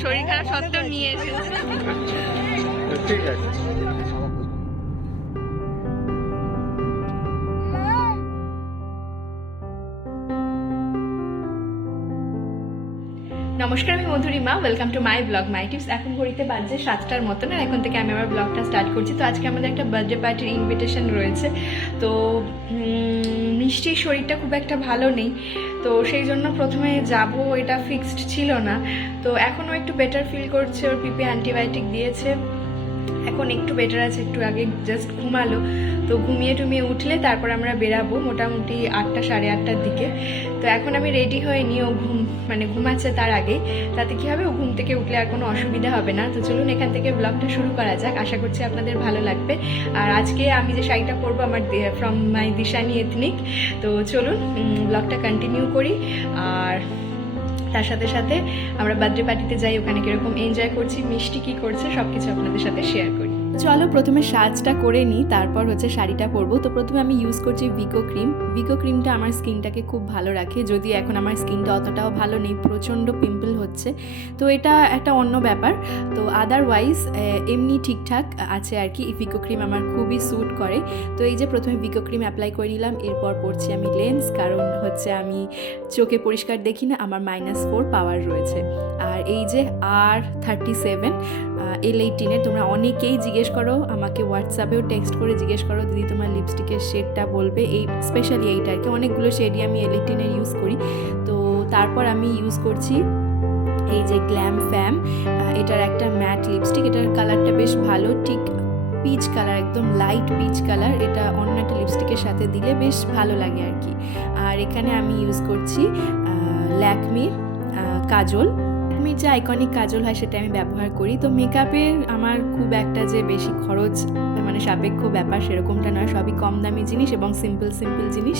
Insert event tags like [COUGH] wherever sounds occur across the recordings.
শরীর খারাপ সত্ত্বেও নিয়ে এসেছে। ঠিক আছে। নমস্কার, আমি Madhurima welcome to my blog my tips এখন ঘড়িতে বাজছে সাতটার মতন আর এখন থেকে আমি আমার ব্লগটা স্টার্ট করছি। তো আজকে আমাদের একটা বার্থডে পার্টির ইনভিটেশন রয়েছে। তো নিশ্চয়ই মিষ্টির শরীরটা খুব একটা ভালো নেই। তো সেই জন্য প্রথমে যাব, এটা ফিক্সড ছিল না। তো এখনও একটু বেটার ফিল করছে। ওর পিপি অ্যান্টিবায়োটিক দিয়েছে। এখন একটু বেটার আছে, একটু আগে জাস্ট ঘুমালো। তো ঘুমিয়ে টুমিয়ে উঠলে তারপর আমরা বেরাবো মোটামুটি আটটা, সাড়ে আটটার দিকে। তো এখন আমি রেডি হয়নি ও ঘুম মানে ঘুমাচ্ছে তার আগে। তাতে কি হবে? ও ঘুম থেকে উঠলে আর কোনো অসুবিধা হবে না। তো চলুন এখান থেকে ব্লগটা শুরু করা যাক। আশা করছি আপনাদের ভালো লাগবে। আর আজকে আমি যে শাড়িটা পরবো আমার ফ্রম মাই দিশানি এথনিক তো চলুন ব্লগটা কন্টিনিউ করি। আর তার সাথে সাথে আমরা বার্থডে পার্টিতে যাই, ওখানে কীরকম এনজয় করছি, মিষ্টি কি করছে, সবকিছু আপনাদের সাথে শেয়ার করি। চলো প্রথমে সাজটা করে নিই, তারপর হচ্ছে শাড়িটা পরবো। তো প্রথমে আমি ইউজ করছি ভিকো ক্রিম ভিকো ক্রিমটা আমার স্কিনটাকে খুব ভালো রাখে। যদি এখন আমার স্কিনটা অতটাও ভালো নেই, প্রচণ্ড পিম্পল হচ্ছে। তো এটা একটা অন্য ব্যাপার। তো আদারওয়াইজ এমনি ঠিকঠাক আছে আর কি। ভিকো ক্রিম আমার খুবই স্যুট করে। তো এই যে প্রথমে ভিকো ক্রিম অ্যাপ্লাই করে নিলাম। এরপর পরছি আমি লেন্স কারণ হচ্ছে আমি চোখে পরিষ্কার দেখি না, আমার মাইনাস ফোর পাওয়ার রয়েছে। আর এই যে আর থার্টি সেভেন এল এইটিনের তোমরা অনেকেই জিজ্ঞেস করো, আমাকে হোয়াটসঅ্যাপেও টেক্সট করে জিজ্ঞেস করো, দিদি, তোমার লিপস্টিকের শেডটা বলবে? এই স্পেশালি এইটা আর কি। অনেকগুলো শেডই আমি এল এইটিনের ইউজ করি। তো তারপর আমি ইউজ করছি এই যে গ্ল্যাম ফ্যাম এটার একটা ম্যাট লিপস্টিক এটার কালারটা বেশ ভালো, ঠিক পিচ কালার একদম লাইট পিচ কালার এটা অন্য একটা লিপস্টিকের সাথে দিলে বেশ ভালো লাগে আর কি। আর এখানে আমি ইউজ করছি ল্যাকমির কাজল। ল্যাকমির যে আইকনিক কাজল হয় সেটা আমি ব্যবহার করি। তো মেকআপের আমার খুব একটা যে বেশি খরচ মানে সাপেক্ষ ব্যাপার সেরকমটা নয়। সবই কম দামি জিনিস এবং সিম্পল সিম্পল জিনিস।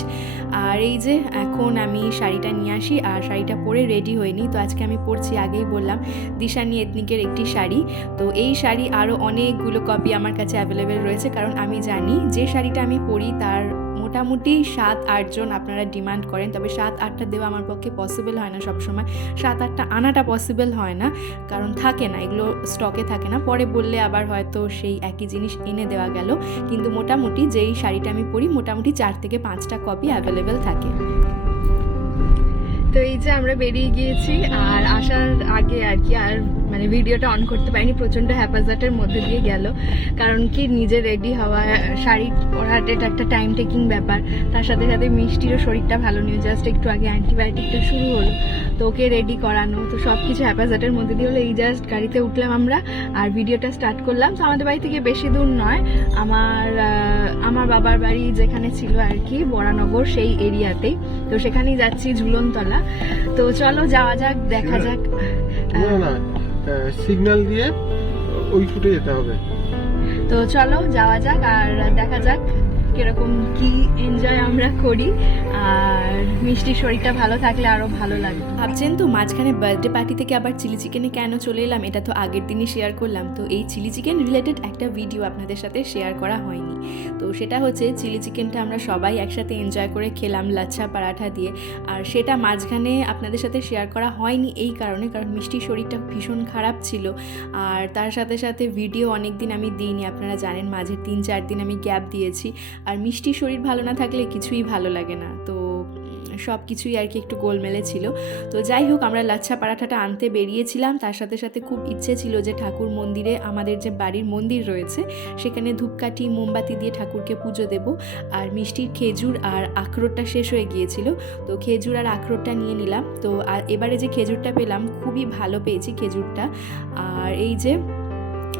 আর এই যে এখন আমি শাড়িটা নিয়ে আসি আর শাড়িটা পরে রেডি হইনি তো আজকে আমি পরছি আগেই বললাম, দিশানি এথনিকের একটি শাড়ি। তো এই শাড়ি আরও অনেকগুলো কপি আমার কাছে অ্যাভেলেবেল রয়েছে। কারণ আমি জানি যে শাড়িটা আমি পরি তার মোটামুটি সাত আটজন আপনারা ডিমান্ড করেন। তবে সাত, আটটা দেওয়া আমার পক্ষে পসিবল হয় না সবসময়। সাত, আটটা আনাটা পসিবল হয় না, কারণ থাকে না, এগুলো স্টকে থাকে না। পরে বললে আবার হয়তো সেই একই জিনিস এনে দেওয়া গেল। কিন্তু মোটামুটি যেই শাড়িটা আমি পরি, মোটামুটি চার থেকে পাঁচটা কপি অ্যাভেলেবেল থাকে। তো এই যে আমরা বেরিয়ে গিয়েছি, আর আসার আগে আর কি, আর মানে ভিডিওটা অন করতে পারিনি প্রচণ্ড হ্যাপাজাটের মধ্যে দিয়ে গেল। কারণ কি নিজে রেডি হওয়া শাড়ি পরাটা এটা একটা টাইম টেকিং ব্যাপার। তার সাথে সাথে মিষ্টিরও শরীরটা ভালো নেই জাস্ট একটু আগে অ্যান্টিবায়োটিকটা শুরু হলো। তো ওকে রেডি করানো তো সব কিছু হ্যাপাজাটের মধ্যে দিয়ে হলো। এই জাস্ট গাড়িতে উঠলাম আমরা আর ভিডিওটা স্টার্ট করলাম। তো আমাদের বাড়ি থেকে বেশি দূর নয় আমার আমার বাবার বাড়ি যেখানে ছিল আর কি বরানগর সেই এরিয়াতেই। তো সেখানেই যাচ্ছি ঝুলনতলা। তো চলো যাওয়া যাক দেখা যাক। সিগন্যাল দিয়ে ওই ফুটে যেতে হবে। তো চলো যাওয়া যাক আর দেখা যাক। কীরকম কি এনজয় আমরা করি, আর মিষ্টির শরীরটা ভালো থাকলে আরও ভালো লাগবে ভাবছেন তো মাঝখানে বার্থডে পার্টি থেকে আবার চিলি চিকেনে কেন চলে এলাম? এটা তো আগের দিনই শেয়ার করলাম। তো এই চিলি চিকেন রিলেটেড একটা ভিডিও আপনাদের সাথে শেয়ার করা হয়নি। তো সেটা হচ্ছে চিলি চিকেনটা আমরা সবাই একসাথে এনজয় করে খেলাম লাচ্ছা পরাঠা দিয়ে। আর সেটা মাঝখানে আপনাদের সাথে শেয়ার করা হয়নি এই কারণে, কারণ মিষ্টির শরীরটা ভীষণ খারাপ ছিল। আর তার সাথে সাথে ভিডিও অনেক দিন আমি দিইনি, আপনারা জানেন মাঝে তিন চার দিন আমি গ্যাপ দিয়েছি। আর মিষ্টি শরীর ভালো না থাকলে কিছুই ভালো লাগে না। তো সব কিছুই আর কি একটু গোলমেলে ছিল। তো যাই হোক, আমরা লাচ্ছা পরাঠাটা আনতে বেরিয়েছিলাম। তার সাথে সাথে খুব ইচ্ছে ছিল যে ঠাকুর মন্দিরে আমাদের যে বাড়ির মন্দির রয়েছে, সেখানে ধূপকাঠি, মোমবাতি দিয়ে ঠাকুরকে পুজো দেব। আর মিষ্টির খেজুর আর আখরোটটা শেষ হয়ে গিয়েছিল। তো খেজুর আর আখরোটটা নিয়ে নিলাম। তো এবারে যে খেজুরটা পেলাম, খুবই ভালো পেয়েছি খেজুরটা। আর এই যে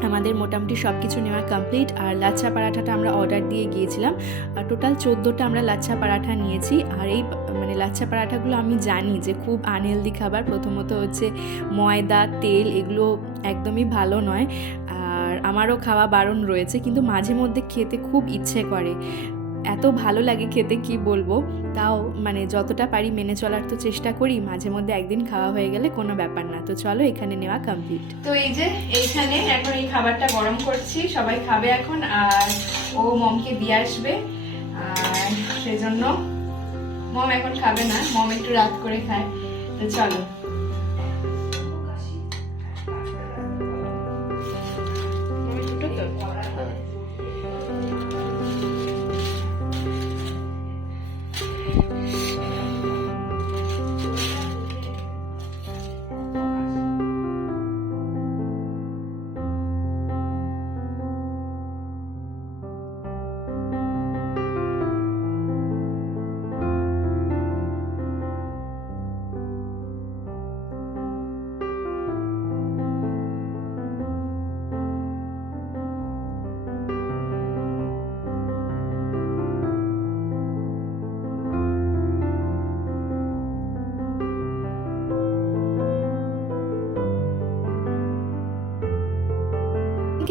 আমাদের মোটামুটি সব কিছু নেওয়া কমপ্লিট আর লাচ্ছা পরাঠাটা আমরা অর্ডার দিয়ে গিয়েছিলাম। আর টোটাল চোদ্দোটা আমরা লাচ্ছা পরাঠা নিয়েছি। আর এই মানে লাচ্ছা পরাঠাগুলো আমি জানি যে খুব আনহেলদি খাবার। প্রথমত হচ্ছে ময়দা, তেল, এগুলো একদমই ভালো নয়। আর আমারও খাওয়া বারণ রয়েছে। কিন্তু মাঝে মধ্যে খেতে খুব ইচ্ছে করে। এত ভালো লাগে খেতে, কি বলব? তাও মানে যতটা পারি মেনে চলার তো চেষ্টা করি, মাঝে মধ্যে একদিন খাওয়া হয়ে গেলে কোনো ব্যাপার না। তো চলো এখানে নেওয়া কমপ্লিট তো এই যে এইখানে এখন এই খাবারটা গরম করছি, সবাই খাবে এখন, আর ও মমকে দিয়ে আসবে। আর সেজন্য মম এখন খাবে না, মম একটু রাত করে খায়। তো চলো।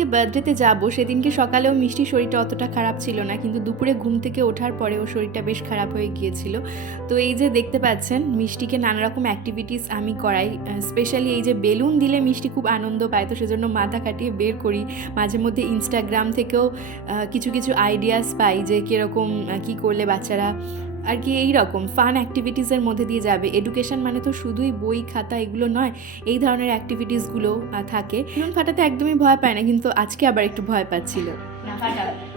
যেদিনকে বার্থডেতে যাব, সেদিনকে সকালেও মিষ্টির শরীরটা অতটা খারাপ ছিল না, কিন্তু দুপুরে ঘুম থেকে ওঠার পরে ওর শরীরটা বেশ খারাপ হয়ে গিয়েছিল। তো এই যে দেখতে পাচ্ছেন, মিষ্টিকে নানা রকম অ্যাক্টিভিটিস আমি করাই স্পেশালি এই যে বেলুন দিলে মিষ্টি খুব আনন্দ পায়, তো সেজন্য মাথা কাটিয়ে বের করি। মাঝে মধ্যে ইনস্টাগ্রাম থেকেও কিছু কিছু আইডিয়াস পাই যে কীরকম কী করলে বাচ্চারা আর কি এই রকম ফান অ্যাক্টিভিটিসের মধ্যে দিয়ে যাবে। এডুকেশন মানে তো শুধুই বই, খাতা এগুলো নয়, এই ধরনের অ্যাক্টিভিটিসগুলো থাকে। ফাটাতে একদমই ভয় পায় না, কিন্তু আজকে আবার একটু ভয় পাচ্ছিল। না ফাটাও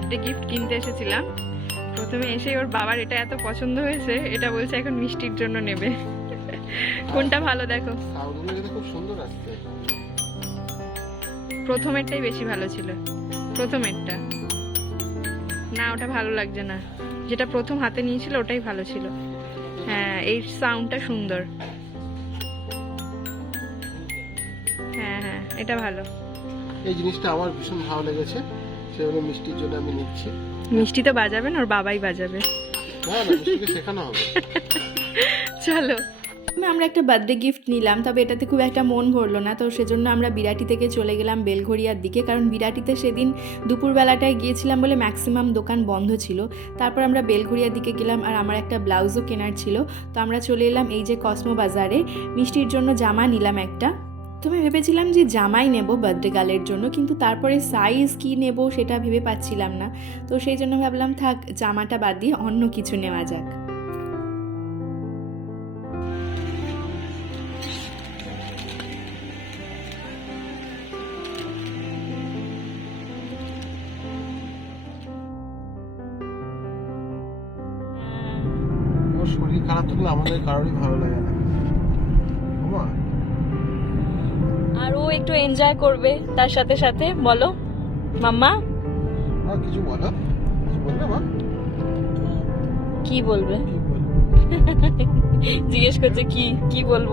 বার্থডে গিফট কিনতে এসেছিলাম। প্রথমে এসে ওর বাবার এটা এত পছন্দ হয়েছে এটা বলছে এখন মিষ্টির জন্য নেবে। কোনটা ভালো দেখো? খুব সুন্দর আসছে। প্রথমেরটাই বেশি ভালো ছিল। প্রথমেরটা। না ওটা ভালো লাগছে না। যেটা প্রথম হাতে নিয়েছিল ওটাই ভালো ছিল। হ্যাঁ এই সাউন্ডটা সুন্দর। হ্যাঁ হ্যাঁ এটা ভালো। এই জিনিসটা আমার ভীষণ ভালো লেগেছে। সেজন্য মিষ্টির জন্য আমি নিচ্ছি। মিষ্টি তো বাজাবে না ওর বাবাই বাজাবে। না না মিষ্টিকে শেখানো হবে। [LAUGHS] চলো। আমরা একটা বার্থডে গিফট নিলাম তবে এটাতে খুব একটা মন ভরলো না তো সেজন্য আমরা বিরাটি থেকে চলে গেলাম বেলঘরিয়ার দিকে কারণ বিরাটিতে সেদিন দুপুরবেলাটায় গিয়েছিলাম বলে ম্যাক্সিমাম দোকান বন্ধ ছিল। তারপর আমরা বেলঘরিয়ার দিকে গেলাম আর আমার একটা ব্লাউজও কেনার ছিল। তো আমরা চলে এলাম এই যে কসমো বাজারে মিষ্টির জন্য জামা নিলাম একটা। তুমি ভেবেছিলাম যে জামাই নেব বার্থডে গার্লের জন্য, কিন্তু তারপরে সাইজ কি নেব সেটা ভেবে পাচ্ছিলাম না। তো সেই জন্য ভাবলাম, থাক, জামাটা বাদ দিয়ে অন্য কিছু নেওয়া যাক। শরীর খারাপ থাকলে আমাদের কারোরই ভালো লাগে না। একটু এনজয় করবে তার সাথে সাথে বলো মাম্মা? কিছু বলো। কিছু বলবে মা? কি বলবে? জিজ্ঞেস করছে কি কি বলব?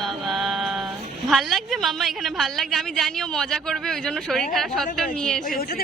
বাবা। ভালো লাগছে মাম্মা এখানে ভালো লাগছে। আমি জানি ও মজা করবে ওই জন্য শরীর খারাপ সত্ত্বেও নিয়ে এসেছে।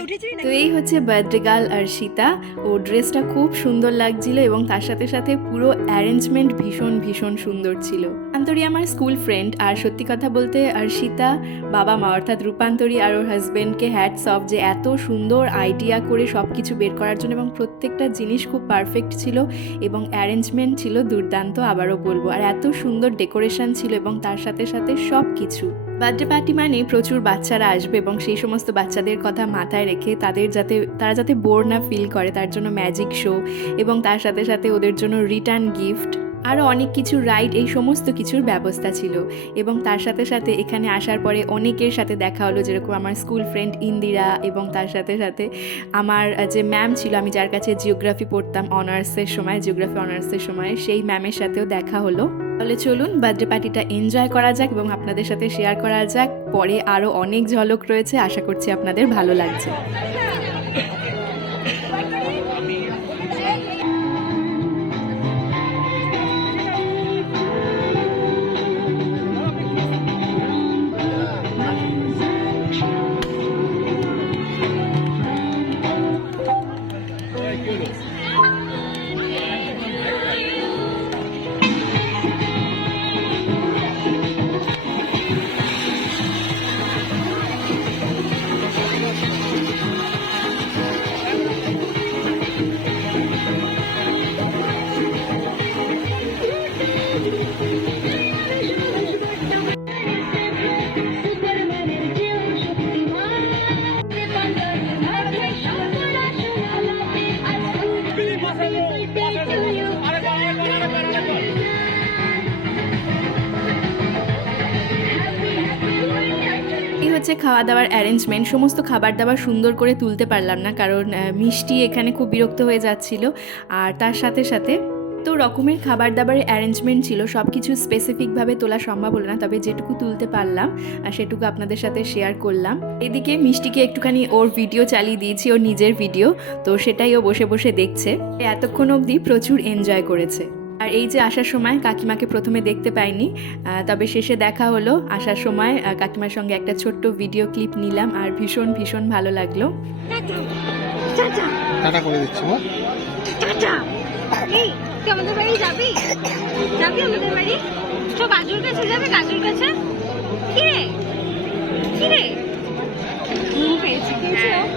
তো এই হচ্ছে বার্থডে গার্ল সীতা। ও ড্রেসটা খুব সুন্দর লাগছিল এবং তার সাথে সাথে পুরো অ্যারেঞ্জমেন্ট ভীষণ ভীষণ সুন্দর ছিল। রূপান্তরী আমার স্কুল ফ্রেন্ড আর সত্যি কথা বলতে অর্ষিতা বাবা মা, অর্থাৎ রূপান্তরী আর ওর হাজব্যান্ডকে হ্যাটস অফ যে এত সুন্দর আইডিয়া করে সব কিছু বের করার জন্য এবং প্রত্যেকটা জিনিস খুব পারফেক্ট ছিল এবং অ্যারেঞ্জমেন্ট ছিল দুর্দান্ত, আবারও বলব। আর এত সুন্দর ডেকোরেশন ছিল এবং তার সাথে সাথে সব কিছু বার্থডে পার্টি মানে প্রচুর বাচ্চারা আসবে এবং সেই সমস্ত বাচ্চাদের কথা মাথায় রেখে তাদের যাতে, তারা যাতে বোর না ফিল করে, তার জন্য ম্যাজিক শো এবং তার সাথে সাথে ওদের জন্য রিটার্ন গিফট আরও অনেক কিছু রাইড, এই সমস্ত কিছুর ব্যবস্থা ছিল। এবং তার সাথে সাথে এখানে আসার পরে অনেকের সাথে দেখা হলো, যেরকম আমার স্কুল ফ্রেন্ড ইন্দিরা এবং তার সাথে সাথে আমার যে ম্যাম ছিল, আমি যার কাছে জিওগ্রাফি পড়তাম অনার্সের সময়, জিওগ্রাফি অনার্সের সময়, সেই ম্যামের সাথেও দেখা হলো। তাহলে চলুন বার্থডে পার্টিটা এনজয় করা যাক এবং আপনাদের সাথে শেয়ার করা যাক। পরে আরও অনেক ঝলক রয়েছে, আশা করছি আপনাদের ভালো লাগছে। হচ্ছে খাওয়া দাওয়ার অ্যারেঞ্জমেন্ট সমস্ত খাবার দাবার সুন্দর করে তুলতে পারলাম না, কারণ মিষ্টি এখানে খুব বিরক্ত হয়ে যাচ্ছিল। আর তার সাথে সাথে তো রকমের খাবার দাবারের অ্যারেঞ্জমেন্ট ছিল সব কিছু স্পেসিফিকভাবে তোলা সম্ভব হলো না, তবে যেটুকু তুলতে পারলাম সেটুকু আপনাদের সাথে শেয়ার করলাম। এদিকে মিষ্টিকে একটুখানি ওর ভিডিও চালিয়ে দিয়েছি, ওর নিজের ভিডিও তো সেটাই ও বসে বসে দেখছে। এতক্ষণ অবধি প্রচুর এনজয় করেছে। আর এই যে আসার সময় কাকিমাকে প্রথমে দেখতে পাইনি তবে শেষে দেখা হলো। আসার সময় কাকিমার সঙ্গে একটা ছোট্ট ভিডিও ক্লিপ নিলাম আর ভীষণ ভীষণ ভালো লাগল। টাটা করে দিচ্ছি বল এই তুই আমাদের বাড়ি যাবি? যাবি আমাদের বাড়ি? তো কাজুর কাছে যাবে কাজুর কাছে কি? রে কি রে? ঘুম পেয়েছি কি হয়েছে ওর?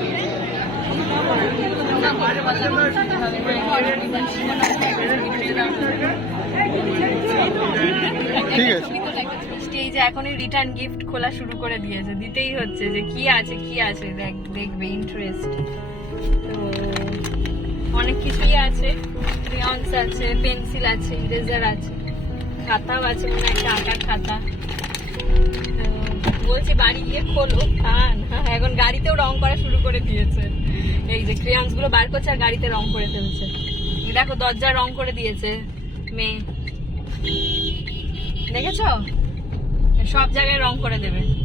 ঠিক আছে মিষ্টি এই যে এখনই রিটার্ন গিফট খোলা শুরু করে দিয়েছে। দিতেই হচ্ছে যে কি আছে কি আছে? দেখ, দেখবে ইন্টারেস্ট তো অনেক কিছুই আছে। ক্রিয়ন্স আছে পেন্সিল আছে ইরেজার আছে। খাতাও আছে মনে একটা আঁকার খাতা। বলছি বাড়ি গিয়ে খোলো। খান। এখন গাড়িতেও রং করা শুরু করে দিয়েছে। এই যে ক্রিয়ন্সগুলো বার করছে আর গাড়িতে রং করে ফেলছে। দেখো দরজা রং করে দিয়েছে মেয়ে। দেখেছ? সব জায়গায় রং করে দেবে।